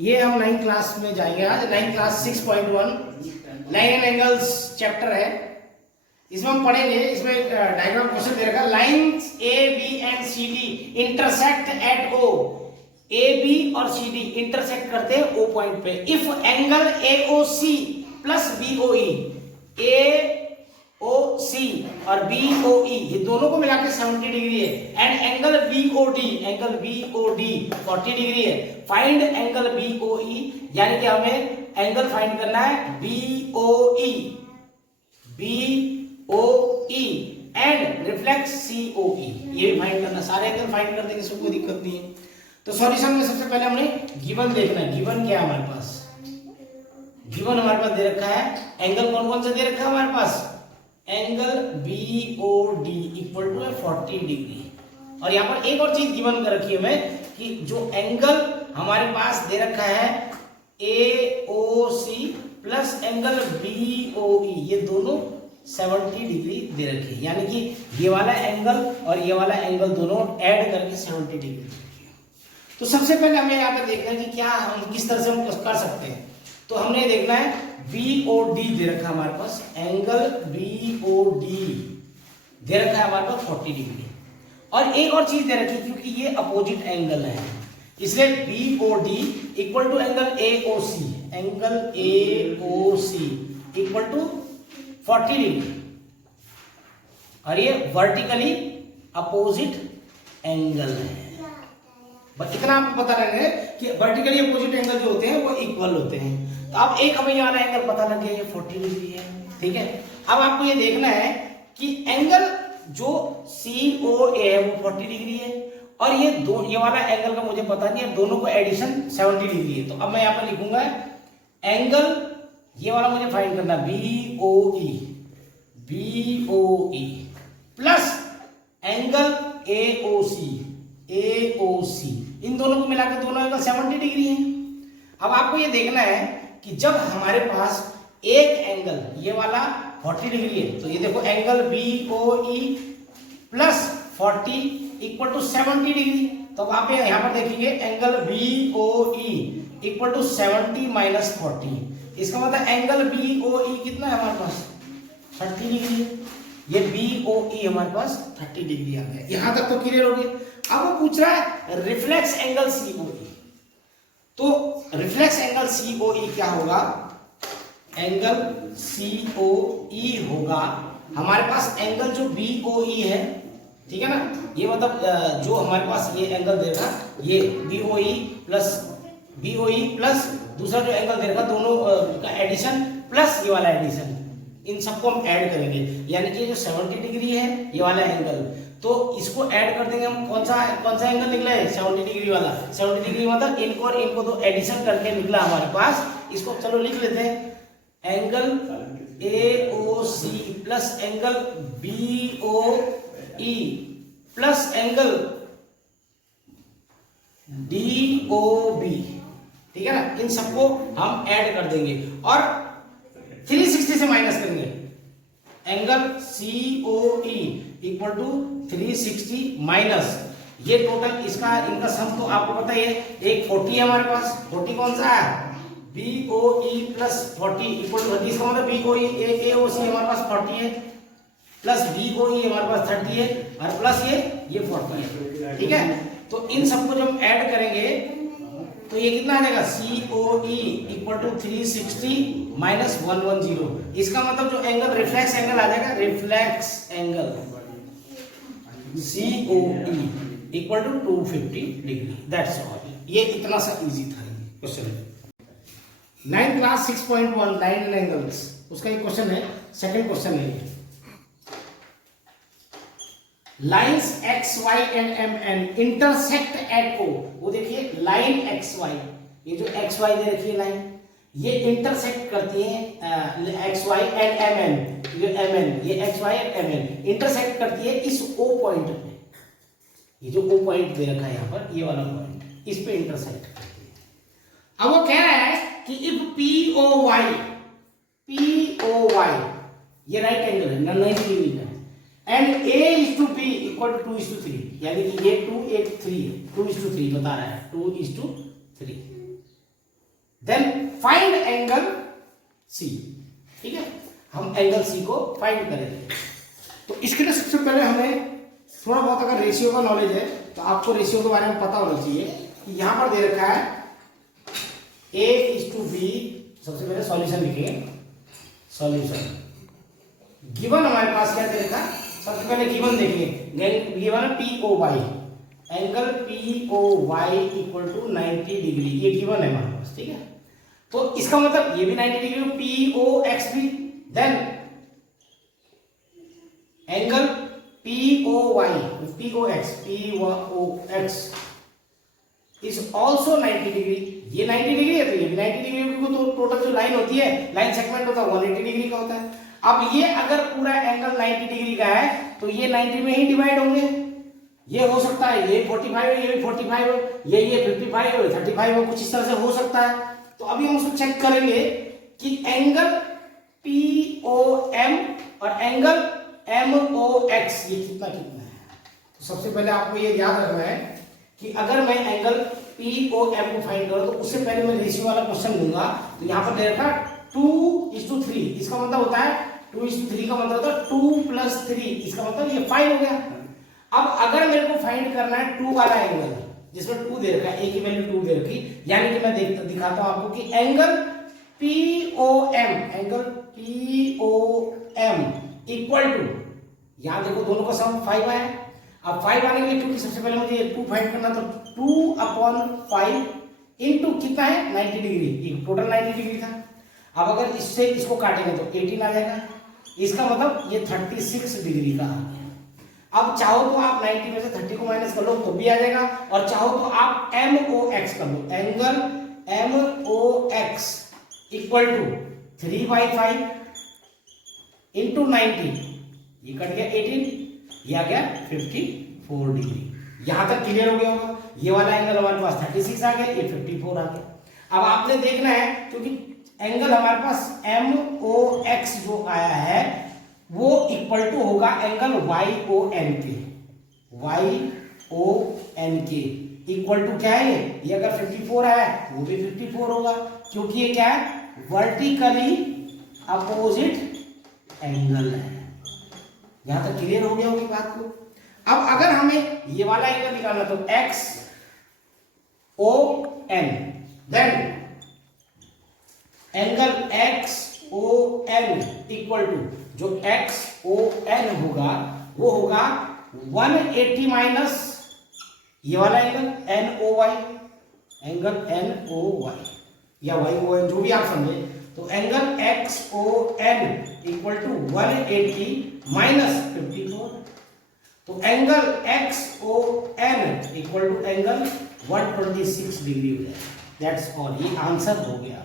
ये हम 9th class में जाएंगे आज। 9th class 6.1 line and angles chapter है। इसमें हम पढ़ेंगे, इसमें डायग्राम क्वेश्चन दे रखा है, lines A B and C D intersect at O. A B और सी डी इंटरसेक्ट करते हैं ओ पॉइंट पे। If angle A O C plus B O E, A O C और बी ओ ई ये दोनों को मिला के 70 डिग्री है, and angle B O D 40 degree है। Find angle B O E, यानी कि हमें एंगल फाइंड करना है B O E and reflex C O E, ये भी फाइंड करना। सारे एंगल फाइंड कर देंगे, इसमें कोई दिक्कत नहीं है। तो सॉल्यूशन में सबसे पहले हमने गिवन देखना है। गिवन क्या है हमारे पास? गिवन हमारे पास दे रखा है, एंगल कौन कौन सा दे रखा है हमारे पास? Angle B O D equal to 40 degree. और यहाँ पर एक और चीज गिवन कर रखी है हमें कि जो एंगल हमारे पास दे रखा है A O C plus angle B O E, ये दोनों 70 डिग्री दे रखी है, यानी कि ये वाला एंगल और ये वाला एंगल दोनों ऐड करके 70 डिग्री। तो सबसे पहले हमें यहाँ पे देखना है कि क्या हम किस तरह से हम कर सकते हैं। तो हमने देखना है बी ओ डी दे रखा है हमारे पास, एंगल बी ओ डी दे रखा है हमारे पास 40 डिग्री। और एक और चीज दे रखी है, क्योंकि ये अपोजिट एंगल है इसलिए B O D equal to angle A O C, angle A O C equal to 40 degree. और ये वर्टिकली अपोजिट एंगल है। बस इतना आपको पता लगेगा कि वर्टिकली अपोजिट एंगल जो होते हैं वो इक्वल होते हैं। तो अब एक हमें ये वाला एंगल पता लग गया, ये 40 डिग्री है, ठीक है। अब आपको ये देखना है कि एंगल जो सी ओ ए है वो 40 डिग्री है, और ये वाला एंगल का मुझे पता नहीं है, दोनों को एडिशन 70 डिग्री है। तो अब मैं यहाँ पर लिखूंगा एंगल, ये वाला मुझे फाइंड करना B O E plus angle A O C, इन दोनों को मिलाकर दोनों एंगल 70 डिग्री है। अब आपको ये देखना है कि जब हमारे पास एक एंगल ये वाला 40 डिग्री है, तो ये देखो angle B O E plus 40 equal to 70 degree. तो आप यहाँ पर देखेंगे angle B O E equal to 70 minus 40, इसका मतलब एंगल बी ओ ई कितना है हमारे पास? 30 डिग्री। ये बी ओ ई हमारे पास 30 डिग्री आ गया। यहां तक तो क्लियर हो गया। अब वो पूछ रहा है रिफ्लेक्स एंगल सी ओ ई। तो रिफ्लेक्स एंगल सी ओ ई क्या होगा? एंगल सी ओ ई होगा हमारे पास एंगल जो बी ओ ई है, ठीक है ना, ये मतलब जो हमारे पास ये एंगल देगा, ये बी ओ ई प्लस दूसरा जो एंगल देगा, दोनों का एडिशन प्लस ये वाला एडिशन, इन सबको हम ऐड करेंगे, यानी कि जो 70 डिग्री है ये वाला एंगल, तो इसको ऐड कर देंगे हम। कौन सा एंगल निकला है? 70 डिग्री वाला। 70 डिग्री मतलब इनको और इनको तो एडिशन करके निकला हमारे पास। इसको चलो लिख लेते हैं, angle A O C plus angle B O E plus angle D O B, ठीक है ना, इन सबको हम ऐड कर देंगे और 360 से माइनस करेंगे। Angle C O E equal to 360 minus ये टोटल इसका इनका सम तो आपको पता है, एक 40 है हमारे पास। 40 कौन सा है? B O E plus 40 equal to 30, इसका मतलब B O E A O सी हमारे पास 40 है, प्लस बी ओ ई हमारे पास 30 है, और प्लस ये 40 है, ठीक है। तो इन सबको जब हम ऐड करेंगे तो ये कितना आ जाएगा? C O E equal to 360 minus 110, इसका मतलब जो एंगल रिफ्लेक्स एंगल आ जाएगा, reflex angle C O E equal to 250 degree. That's all. ये इतना सा इजी था question. 9th class 6.1 line and angles, उसका एक क्वेश्चन है, सेकंड क्वेश्चन है ये। Lines X Y and M N intersect at O. वो देखिए लाइन एक्स वाई, ये जो एक्स वाई दे रखी है लाइन, ये इंटरसेक्ट करती है X Y and M N, ये एम एन, ये X Y and M N intersect करती है इस ओ पॉइंट पे। ये जो ओ पॉइंट दे रखा है यहाँ पर, ये वाला पॉइंट, इस पे इंटरसेक्ट करती है। अब वो कह रहा है कि इफ पी ओ वाई ये राइट एंगल है, 90 डिग्री का, and a is to b equal to 2:3, यानी कि ये 2 एक 3 है, 2:3 बता रहा है, 2:3। Find angle C. ठीक है, हम एंगल सी को फाइंड करेंगे। तो इसके लिए सबसे पहले हमें थोड़ा बहुत अगर रेशियो का नॉलेज है तो आपको रेशियो के बारे में पता होना चाहिए कि यहां पर दे रखा है A:B। सबसे पहले सॉल्यूशन लिखेंगे। सॉल्यूशन गिवन हमारे पास क्या दे रखा है, सबसे पहले गिवन देखिए, गिवन है POY, angle POY equal to 90 degree, ये गिवन है हमारे पास। ठीक है, तो इसका मतलब ये भी 90 डिग्री, POX भी, then angle POX is also 90 degree. ये 90 डिग्री है तो ये भी 90 डिग्री, क्योंकि तो टोटल जो लाइन होती है, लाइन सेगमेंट होता है 180 डिग्री का होता है। अब ये अगर पूरा एंगल 90 डिग्री का है तो ये 90 में ही डिवाइड होंगे। ये हो सकता है ये 45 है, ये भी 45 हो, ये 55 हो, 35 हो, कुछ इस तरह से हो सकता है। तो अभी हम उसको चेक करेंगे कि एंगल POM और एंगल MOX ये कितना कितना है। तो सबसे पहले आपको ये याद रखना है कि अगर मैं एंगल POM को फाइंड करूं तो उससे पहले मैं रेशियो वाला क्वेश्चन लूंगा। तो यहां पर दे रखा 2:3, इसका मतलब होता है 2:3 का मतलब होता है 2 + 3, इसका मतलब ये 5 हो गया। अब अगर मेरे को फाइंड करना है 2 वाला एंगल जिसमें 2 दे रखा है, ए की वैल्यू 2 दे रखी, यानी कि मैं दिखाता हूं आपको कि एंगल POM इक्वल टू, यहां देखो दोनों का सम 5 आया। अब 5 आने के लिए क्योंकि सबसे पहले मुझे 2 फाइंड करना, तो 2/5 इनटू कितना है 90 डिग्री, ये टोटल 90 डिग्री था। अब अगर इससे इसको काटेंगे तो 18 आ जाएगा, इसका मतलब ये 36 डिग्री का आ गया। अब चाहो तो आप 90 में से 30 को माइनस कर लो तो भी आ जाएगा, और चाहो तो आप MOX कर लो, angle MOX equal to 3/5 into 90, ये कट गया 18, ये आ गया 54 डिग्री। यहां तक क्लियर हो गया होगा। ये वाला एंगल हमारे पास 36 आ गया, ये 54 आ गया। अब आपने देखना है क्योंकि एंगल हमारे पास MOX जो आया है वो इक्वल टू होगा एंगल YON के, YON के इक्वल टू क्या है, ये अगर 54 है वो भी 54 होगा, क्योंकि ये क्या है वर्टिकली अपोजिट एंगल है। यहां तक क्लियर हो गया होगी बात को। अब अगर हमें ये वाला एंगल निकालना तो XON, then angle XON equal to, जो XON होगा वो होगा 180 माइनस ये वाला एंगल NOY, एंगल NOY या YON जो भी आप समझे। तो एंगल XON इक्वल टू 180 माइनस 54, तो angle XON equal to angle 126 degree हो जाएगा। दैट्स ऑल, ये आंसर हो गया।